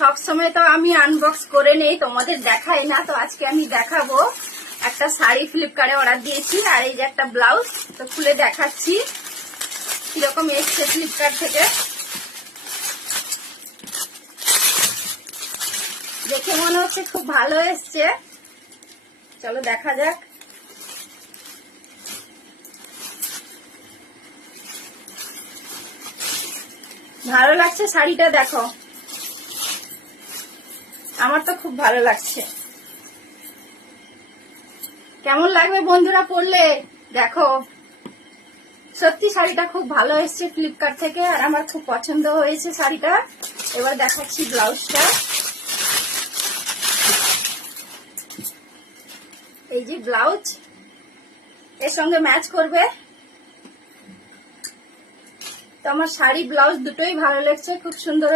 সব সময় তো আমি আনবক্স করে নেই, তোমাদের দেখাই না। তো আজকে আমি দেখাবো। একটা শাড়ি ফ্লিপকার্টে অর্ডার দিয়েছি, আর এই যে একটা ব্লাউজ। তো খুলে দেখাচ্ছি কিরকম এসছে ফ্লিপকার্ট থেকে। দেখে মনে হচ্ছে খুব ভালো এসছে, চলো দেখা যাক। ভালো লাগছে শাড়িটা, দেখো। আমার তো খুব ভালো লাগছে। কেমন লাগবে বন্ধুরা পরলে দেখো। সত্যি শাড়িটা খুব ভালো এসছে ফ্লিপকার্ট থেকে, আর আমার খুব পছন্দ হয়েছে শাড়িটা। এবার দেখাচ্ছি ব্লাউজটা। এই যে ব্লাউজ, এর সঙ্গে ম্যাচ করবে। তো আমার শাড়ি ব্লাউজ দুটোই ভালো লাগছে, খুব সুন্দর।